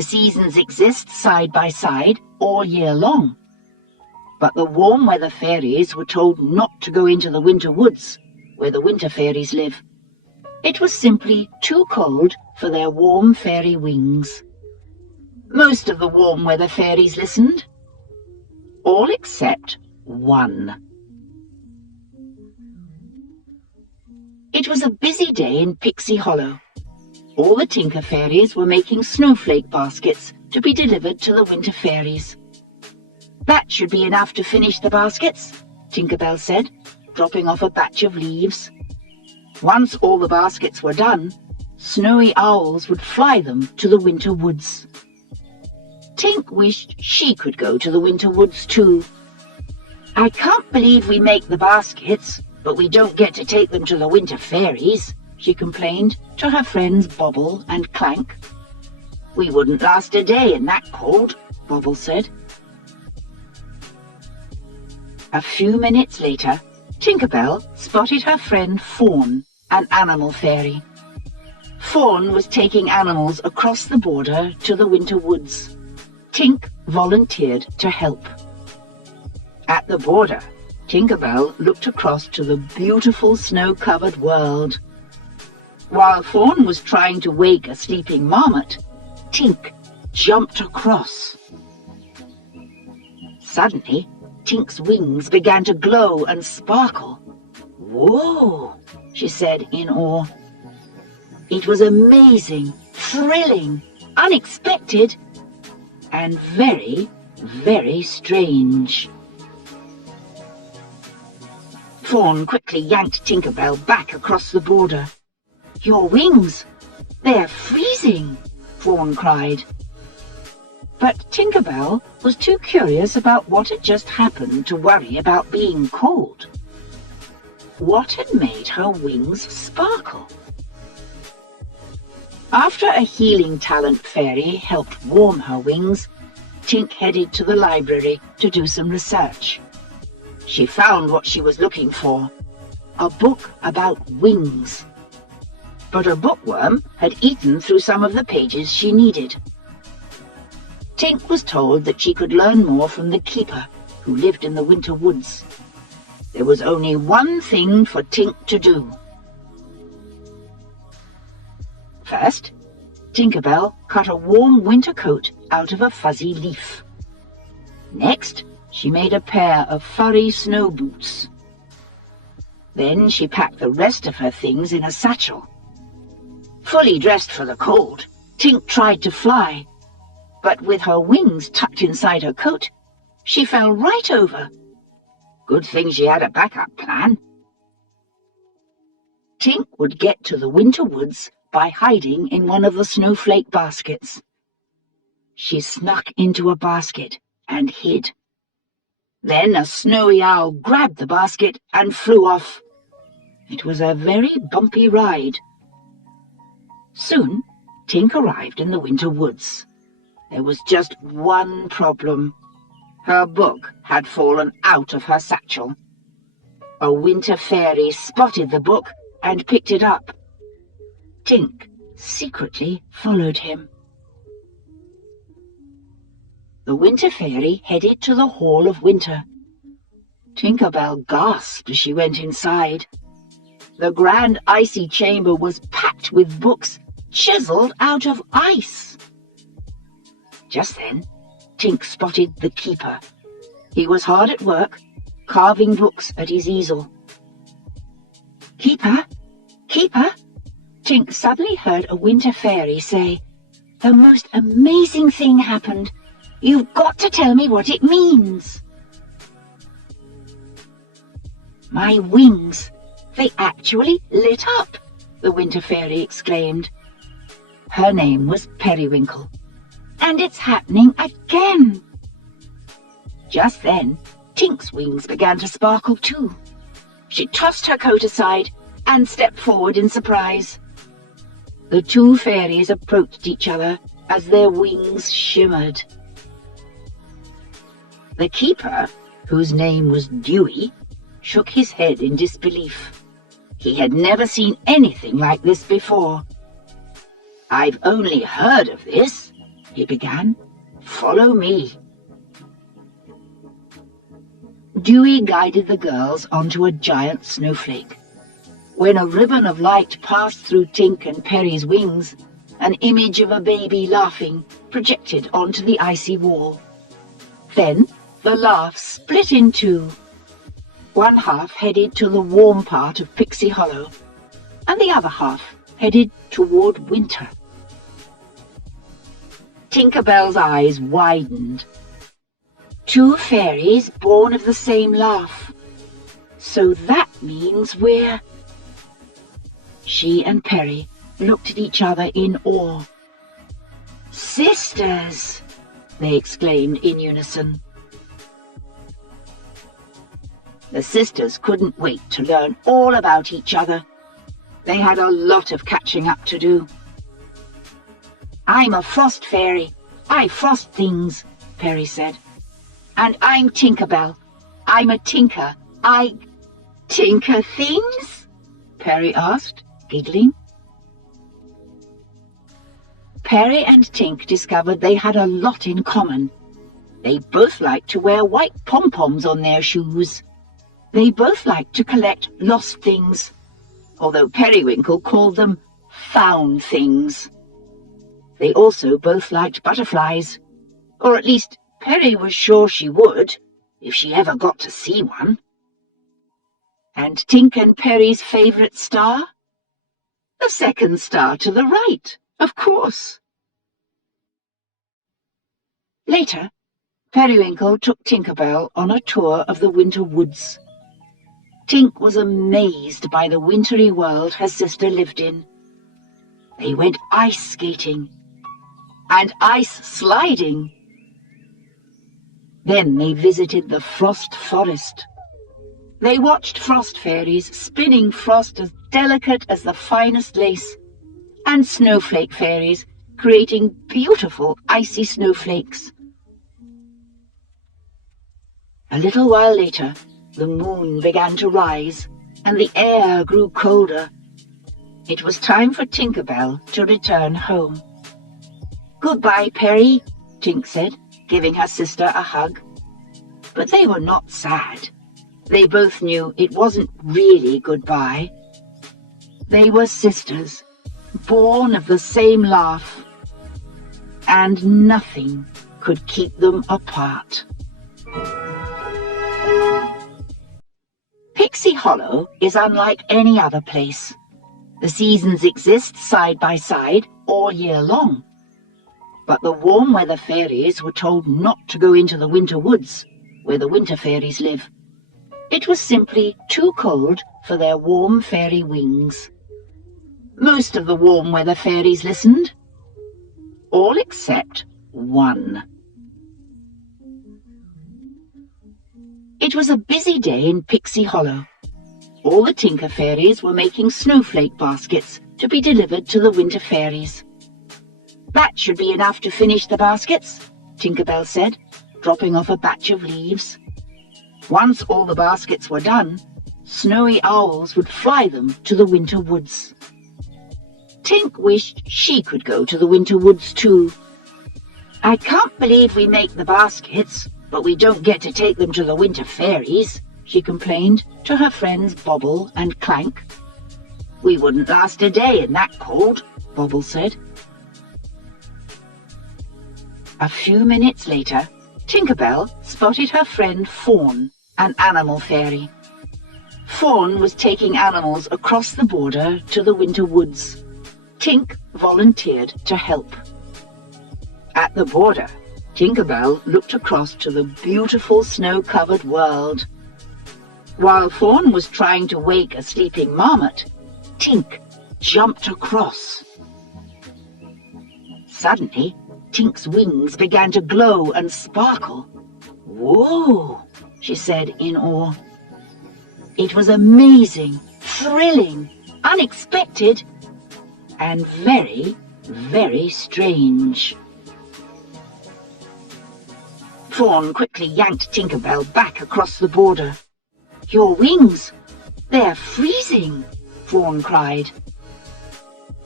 The seasons exist side by side all year long. But the warm weather fairies were told not to go into the winter woods, where the winter fairies live. It was simply too cold for their warm fairy wings. Most of the warm weather fairies listened, all except one. It was a busy day in Pixie Hollow. All the Tinker Fairies were making snowflake baskets to be delivered to the winter fairies. "That should be enough to finish the baskets," Tinkerbell said, dropping off a batch of leaves. Once all the baskets were done, snowy owls would fly them to the winter woods. Tink wished she could go to the winter woods too. "I can't believe we make the baskets, but we don't get to take them to the winter fairies," she complained to her friends Bobble and Clank. "We wouldn't last a day in that cold," Bobble said. A few minutes later, Tinkerbell spotted her friend Fawn, an animal fairy. Fawn was taking animals across the border to the winter woods. Tink volunteered to help. At the border, Tinkerbell looked across to the beautiful snow-covered world. While Fawn was trying to wake a sleeping marmot, Tink jumped across. Suddenly, Tink's wings began to glow and sparkle. "Whoa!" she said in awe. It was amazing, thrilling, unexpected, and very, very strange. Fawn quickly yanked Tinkerbell back across the border. "Your wings! They're freezing!" Fawn cried. But Tinkerbell was too curious about what had just happened to worry about being cold. What had made her wings sparkle? After a healing talent fairy helped warm her wings, Tink headed to the library to do some research. She found what she was looking for, a book about wings. But a bookworm had eaten through some of the pages she needed. Tink was told that she could learn more from the keeper, who lived in the winter woods. There was only one thing for Tink to do. First, Tinkerbell cut a warm winter coat out of a fuzzy leaf. Next, she made a pair of furry snow boots. Then she packed the rest of her things in a satchel. Fully dressed for the cold, Tink tried to fly, but with her wings tucked inside her coat, she fell right over. Good thing she had a backup plan. Tink would get to the winter woods by hiding in one of the snowflake baskets. She snuck into a basket and hid. Then a snowy owl grabbed the basket and flew off. It was a very bumpy ride. Soon, Tink arrived in the winter woods. There was just one problem. Her book had fallen out of her satchel. A winter fairy spotted the book and picked it up. Tink secretly followed him. The winter fairy headed to the Hall of Winter. Tinkerbell gasped as she went inside. The grand icy chamber was packed with books chiseled out of ice. Just then, Tink spotted the keeper. He was hard at work, carving books at his easel. "Keeper! Keeper!" Tink suddenly heard a winter fairy say, "The most amazing thing happened. You've got to tell me what it means." "My wings! They actually lit up!" the winter fairy exclaimed. Her name was Periwinkle. "And it's happening again!" Just then, Tink's wings began to sparkle too. She tossed her coat aside and stepped forward in surprise. The two fairies approached each other as their wings shimmered. The keeper, whose name was Dewey, shook his head in disbelief. He had never seen anything like this before. "I've only heard of this," he began. "Follow me." Dewey guided the girls onto a giant snowflake. When a ribbon of light passed through Tink and Perry's wings, an image of a baby laughing projected onto the icy wall. Then the laugh split in two. One half headed to the warm part of Pixie Hollow, and the other half headed toward winter. Tinkerbell's eyes widened. Two fairies born of the same laugh. So that means we're... She and Perry looked at each other in awe. "Sisters!" they exclaimed in unison. The sisters couldn't wait to learn all about each other. They had a lot of catching up to do. "I'm a frost fairy. I frost things," Perry said. "And I'm Tinkerbell. I'm a tinker. I..." "Tinker things?" Perry asked, giggling. Perry and Tink discovered they had a lot in common. They both liked to wear white pom-poms on their shoes. They both liked to collect lost things, although Periwinkle called them found things. They also both liked butterflies, or at least Perry was sure she would, if she ever got to see one. And Tink and Perry's favourite star? The second star to the right, of course. Later, Periwinkle took Tinkerbell on a tour of the winter woods. Tink was amazed by the wintry world her sister lived in. They went ice skating and ice sliding. Then they visited the frost forest. They watched frost fairies spinning frost as delicate as the finest lace, and snowflake fairies creating beautiful icy snowflakes. A little while later, the moon began to rise, and the air grew colder. It was time for Tinkerbell to return home. "Goodbye, Perry," Tink said, giving her sister a hug. But they were not sad. They both knew it wasn't really goodbye. They were sisters, born of the same laugh, and nothing could keep them apart. Pixie Hollow is unlike any other place. The seasons exist side by side all year long. But the warm weather fairies were told not to go into the winter woods, where the winter fairies live. It was simply too cold for their warm fairy wings. Most of the warm weather fairies listened, all except one. It was a busy day in Pixie Hollow. All the Tinker fairies were making snowflake baskets to be delivered to the winter fairies. "That should be enough to finish the baskets," Tinkerbell said, dropping off a batch of leaves. Once all the baskets were done, snowy owls would fly them to the winter woods. Tink wished she could go to the winter woods too. "I can't believe we make the baskets, but we don't get to take them to the winter fairies," she complained to her friends Bobble and Clank. "We wouldn't last a day in that cold," Bobble said. A few minutes later, Tinkerbell spotted her friend Fawn, an animal fairy. Fawn was taking animals across the border to the winter woods. Tink volunteered to help. At the border, Tinkerbell looked across to the beautiful snow-covered world. While Fawn was trying to wake a sleeping marmot, Tink jumped across. Suddenly, Tink's wings began to glow and sparkle. "Whoa!" she said in awe. It was amazing, thrilling, unexpected, and very, very strange. Fawn quickly yanked Tinkerbell back across the border. "Your wings! They're freezing!" Fawn cried.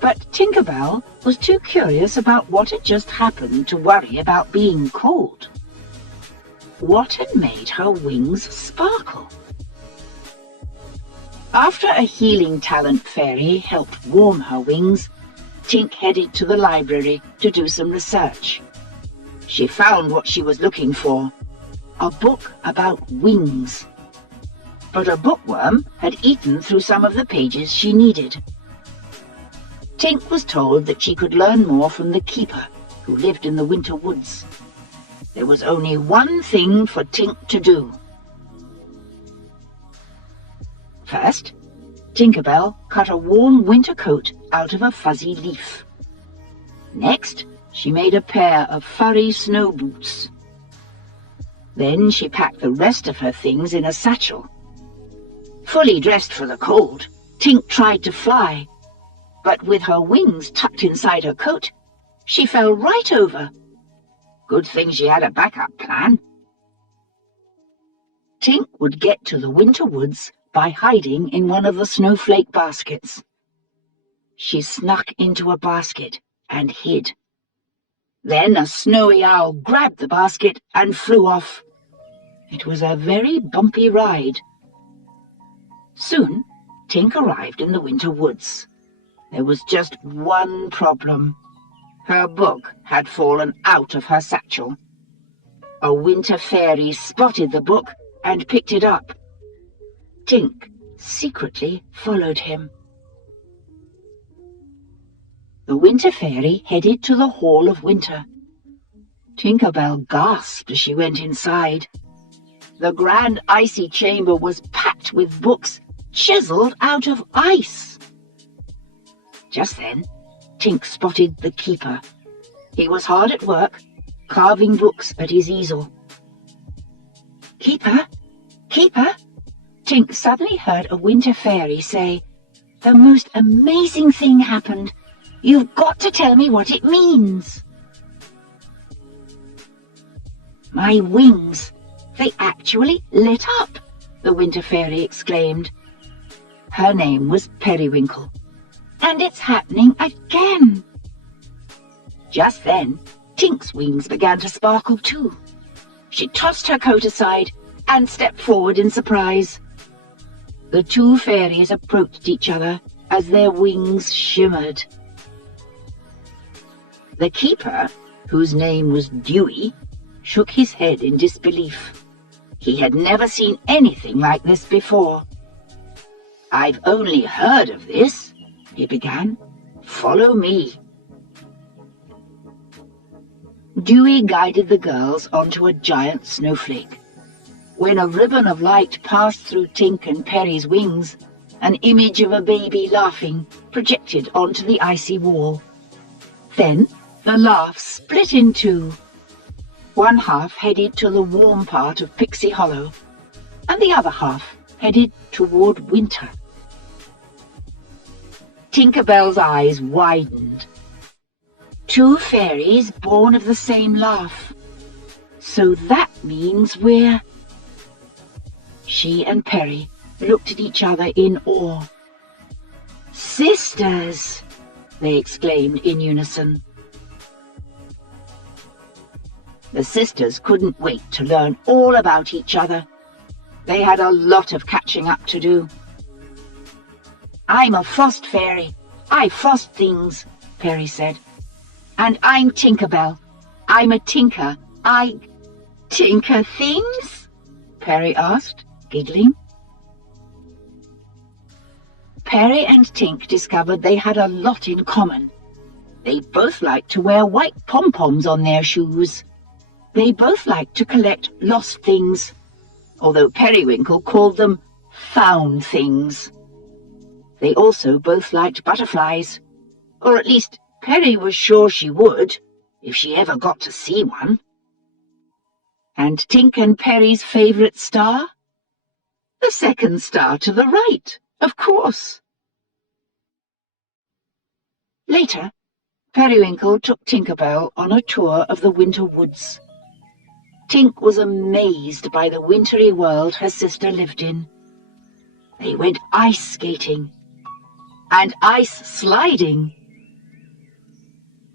But Tinkerbell was too curious about what had just happened to worry about being cold. What had made her wings sparkle? After a healing talent fairy helped warm her wings, Tink headed to the library to do some research. She found what she was looking for, a book about wings. But a bookworm had eaten through some of the pages she needed. Tink was told that she could learn more from the keeper, who lived in the winter woods. There was only one thing for Tink to do. First, Tinkerbell cut a warm winter coat out of a fuzzy leaf. Next, she made a pair of furry snow boots. Then she packed the rest of her things in a satchel. Fully dressed for the cold, Tink tried to fly, but with her wings tucked inside her coat, she fell right over. Good thing she had a backup plan. Tink would get to the winter woods by hiding in one of the snowflake baskets. She snuck into a basket and hid. Then a snowy owl grabbed the basket and flew off. It was a very bumpy ride. Soon, Tink arrived in the winter woods. There was just one problem. Her book had fallen out of her satchel. A winter fairy spotted the book and picked it up. Tink secretly followed him. The winter fairy headed to the Hall of Winter. Tinkerbell gasped as she went inside. The grand icy chamber was packed with books chiseled out of ice. Just then, Tink spotted the keeper. He was hard at work, carving books at his easel. "Keeper! Keeper!" Tink suddenly heard a winter fairy say, "The most amazing thing happened. You've got to tell me what it means." "My wings! They actually lit up!" the winter fairy exclaimed. Her name was Periwinkle. "And it's happening again!" Just then, Tink's wings began to sparkle too. She tossed her coat aside and stepped forward in surprise. The two fairies approached each other as their wings shimmered. The keeper, whose name was Dewey, shook his head in disbelief. He had never seen anything like this before. "I've only heard of this," he began. "Follow me." Dewey guided the girls onto a giant snowflake. When a ribbon of light passed through Tink and Perry's wings, an image of a baby laughing projected onto the icy wall. Then the laugh split in two. One half headed to the warm part of Pixie Hollow, and the other half headed toward winter. Tinkerbell's eyes widened. Two fairies born of the same laugh. So that means we're... She and Perry looked at each other in awe. "Sisters!" they exclaimed in unison. The sisters couldn't wait to learn all about each other. They had a lot of catching up to do. "I'm a frost fairy. I frost things," Perry said. "And I'm Tinkerbell. I'm a tinker. I..." "Tinker things?" Perry asked, giggling. Perry and Tink discovered they had a lot in common. They both liked to wear white pom-poms on their shoes. They both liked to collect lost things, although Periwinkle called them found things. They also both liked butterflies, or at least Perry was sure she would, if she ever got to see one. And Tink and Perry's favourite star? The second star to the right, of course. Later, Periwinkle took Tinkerbell on a tour of the winter woods. Tink was amazed by the wintry world her sister lived in. They went ice skating and ice sliding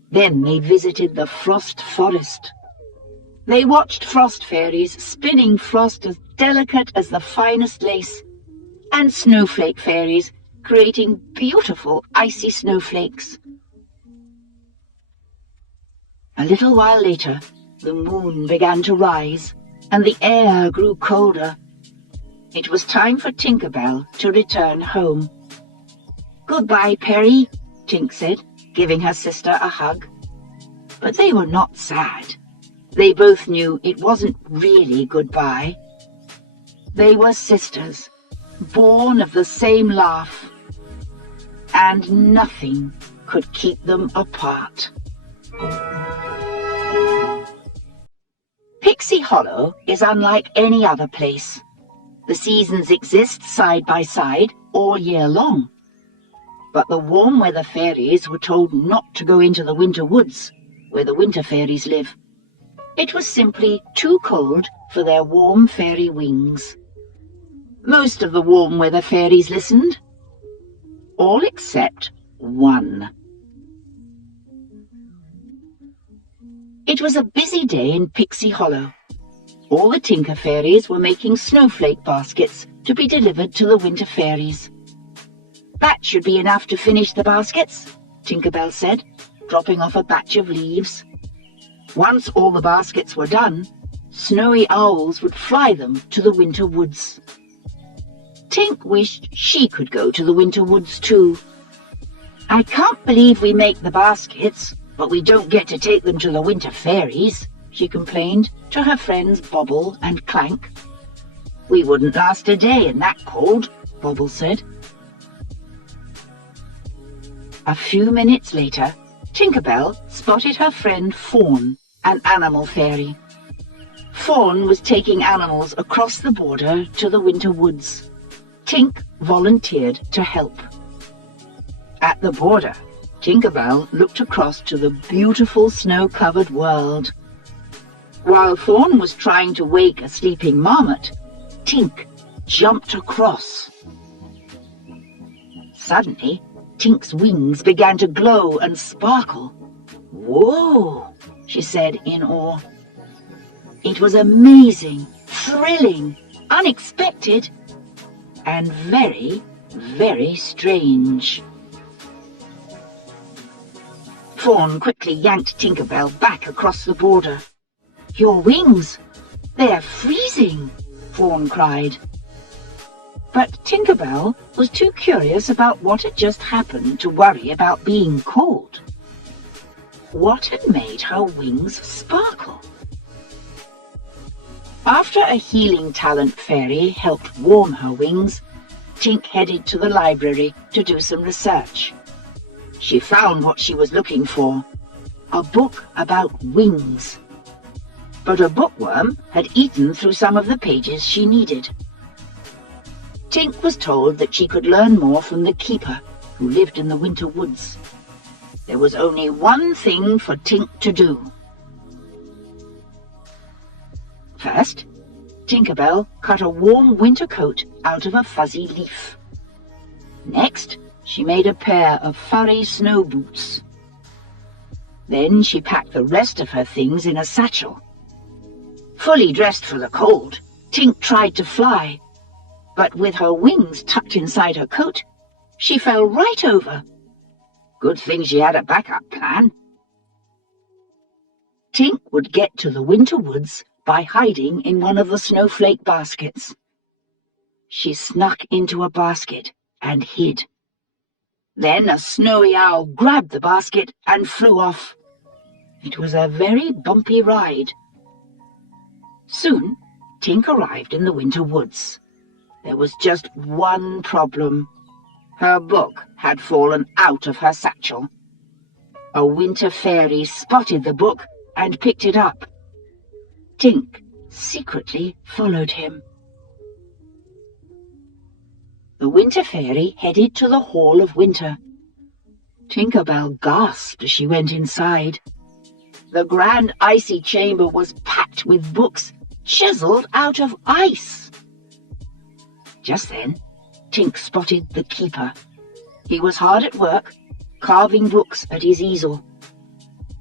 Then they visited the frost forest. They watched frost fairies spinning frost as delicate as the finest lace, and snowflake fairies creating beautiful icy snowflakes. A little while later, the moon began to rise, and the air grew colder. It was time for Tinkerbell to return home. "Goodbye, Perry," Tink said, giving her sister a hug. But they were not sad. They both knew it wasn't really goodbye. They were sisters, born of the same laugh, and nothing could keep them apart. Pixie Hollow is unlike any other place. The seasons exist side by side all year long. But the warm weather fairies were told not to go into the winter woods, where the winter fairies live. It was simply too cold for their warm fairy wings. Most of the warm weather fairies listened, all except one. It was a busy day in Pixie Hollow. All the Tinker fairies were making snowflake baskets to be delivered to the winter fairies. "That should be enough to finish the baskets," Tinkerbell said, dropping off a batch of leaves. Once all the baskets were done, snowy owls would fly them to the winter woods. Tink wished she could go to the winter woods too. "I can't believe we make the baskets, but we don't get to take them to the winter fairies," she complained to her friends Bobble and Clank. "We wouldn't last a day in that cold," Bobble said. A few minutes later, Tinkerbell spotted her friend Fawn, an animal fairy. Fawn was taking animals across the border to the winter woods. Tink volunteered to help. At the border, Tinkerbell looked across to the beautiful snow-covered world. While Fawn was trying to wake a sleeping marmot, Tink jumped across. Suddenly, Tink's wings began to glow and sparkle. "Whoa!" she said in awe. It was amazing, thrilling, unexpected, and very, very strange. Fawn quickly yanked Tinkerbell back across the border. "Your wings! They're freezing!" Fawn cried. But Tinkerbell was too curious about what had just happened to worry about being cold. What had made her wings sparkle? After a healing talent fairy helped warm her wings, Tink headed to the library to do some research. She found what she was looking for, a book about wings. But a bookworm had eaten through some of the pages she needed. Tink was told that she could learn more from the keeper, who lived in the winter woods. There was only one thing for Tink to do. First, Tinkerbell cut a warm winter coat out of a fuzzy leaf. Next, she made a pair of furry snow boots. Then she packed the rest of her things in a satchel. Fully dressed for the cold, Tink tried to fly, but with her wings tucked inside her coat, she fell right over. Good thing she had a backup plan. Tink would get to the winter woods by hiding in one of the snowflake baskets. She snuck into a basket and hid. Then a snowy owl grabbed the basket and flew off. It was a very bumpy ride. Soon, Tink arrived in the winter woods. There was just one problem. Her book had fallen out of her satchel. A winter fairy spotted the book and picked it up. Tink secretly followed him. The winter fairy headed to the Hall of Winter. Tinkerbell gasped as she went inside. The grand icy chamber was packed with books chiseled out of ice. Just then, Tink spotted the keeper. He was hard at work, carving books at his easel.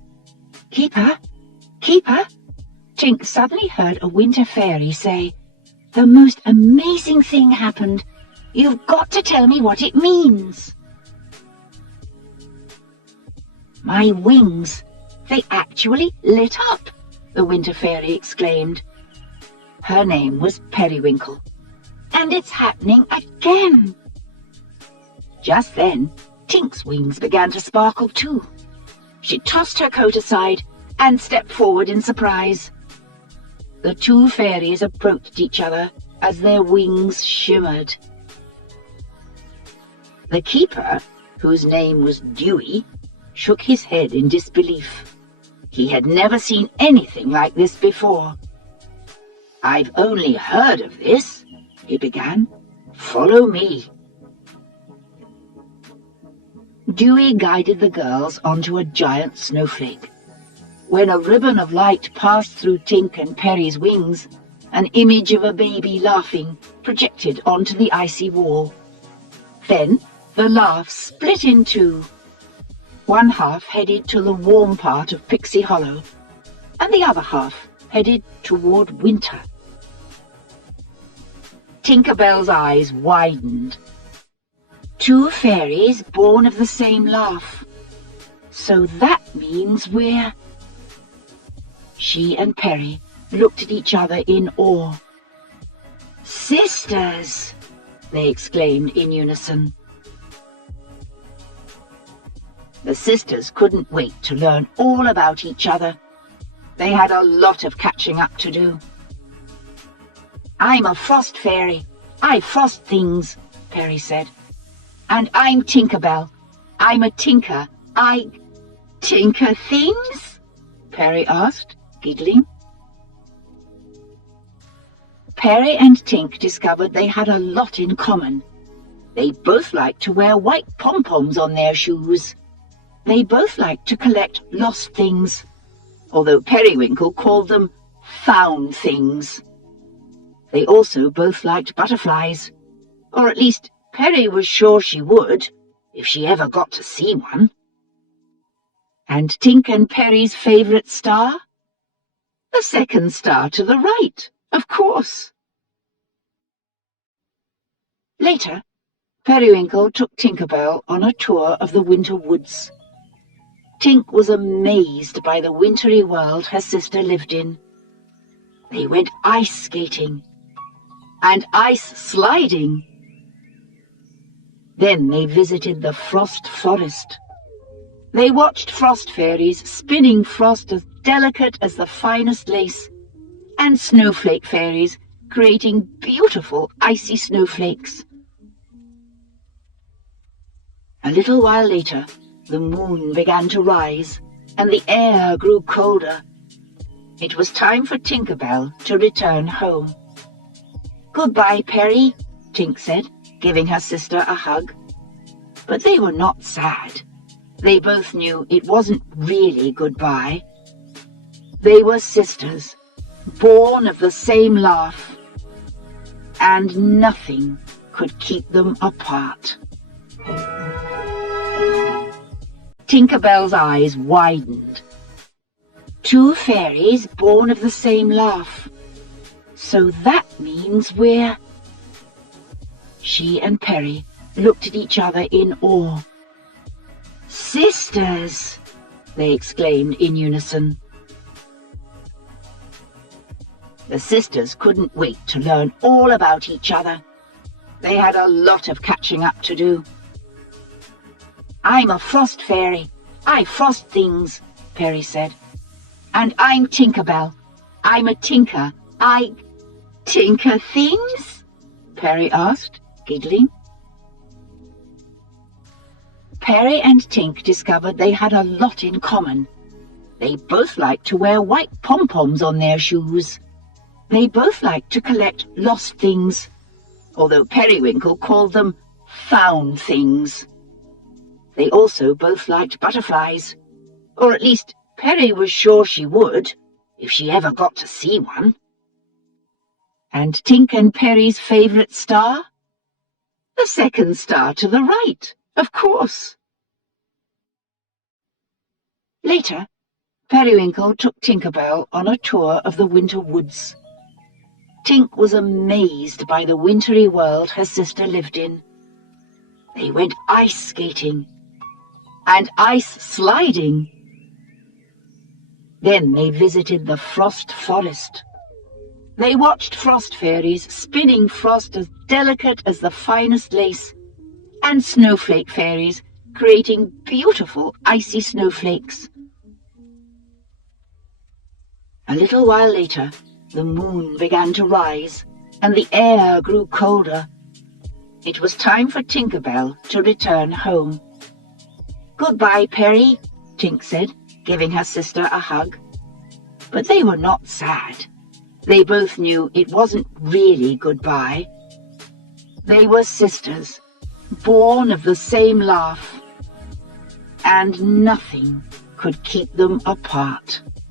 Keeper, Keeper! Tink suddenly heard a winter fairy say, "The most amazing thing happened. You've got to tell me what it means." "My wings! They actually lit up!" the winter fairy exclaimed. Her name was Periwinkle. "And it's happening again!" Just then, Tink's wings began to sparkle too. She tossed her coat aside and stepped forward in surprise. The two fairies approached each other as their wings shimmered. The keeper, whose name was Dewey, shook his head in disbelief. He had never seen anything like this before. "I've only heard of this," he began. "Follow me." Dewey guided the girls onto a giant snowflake. When a ribbon of light passed through Tink and Perry's wings, an image of a baby laughing projected onto the icy wall. Then the laugh split in two. One half headed to the warm part of Pixie Hollow, and the other half headed toward winter. Tinkerbell's eyes widened. Two fairies born of the same laugh. So that means we're... She and Perry looked at each other in awe. "Sisters!" they exclaimed in unison. The sisters couldn't wait to learn all about each other. They had a lot of catching up to do. "I'm a frost fairy. I frost things," Perry said. "And I'm Tinkerbell. I'm a tinker. I..." "Tinker things?" Perry asked, giggling. Perry and Tink discovered they had a lot in common. They both liked to wear white pom-poms on their shoes. They both liked to collect lost things, although Periwinkle called them found things. They also both liked butterflies, or at least Perry was sure she would, if she ever got to see one. And Tink and Perry's favourite star? The second star to the right, of course. Later, Periwinkle took Tinkerbell on a tour of the winter woods. Tink was amazed by the wintry world her sister lived in. They went ice skating and ice sliding. Then they visited the frost forest. They watched frost fairies spinning frost as delicate as the finest lace, and snowflake fairies creating beautiful icy snowflakes. A little while later, the moon began to rise, and the air grew colder. It was time for Tinkerbell to return home. "Goodbye, Perry," Tink said, giving her sister a hug. But they were not sad. They both knew it wasn't really goodbye. They were sisters, born of the same laugh, and nothing could keep them apart. Tinkerbell's eyes widened. Two fairies born of the same laugh. So that means we're... She and Perry looked at each other in awe. "Sisters!" they exclaimed in unison. The sisters couldn't wait to learn all about each other. They had a lot of catching up to do. "I'm a frost fairy. I frost things," Perry said. "And I'm Tinkerbell. I'm a tinker. I..." "Tinker things?" Perry asked, giggling. Perry and Tink discovered they had a lot in common. They both liked to wear white pom-poms on their shoes. They both liked to collect lost things, although Periwinkle called them found things. They also both liked butterflies, or at least Perry was sure she would, if she ever got to see one. And Tink and Perry's favourite star? The second star to the right, of course. Later, Periwinkle took Tinkerbell on a tour of the winter woods. Tink was amazed by the wintry world her sister lived in. They went ice skating and ice sliding. Then they visited the frost forest. They watched frost fairies spinning frost as delicate as the finest lace, and snowflake fairies creating beautiful icy snowflakes. A little while later, the moon began to rise, and the air grew colder. It was time for Tinkerbell to return home. "Goodbye, Peri," Tink said, giving her sister a hug. But they were not sad. They both knew it wasn't really goodbye. They were sisters, born of the same laugh, and nothing could keep them apart.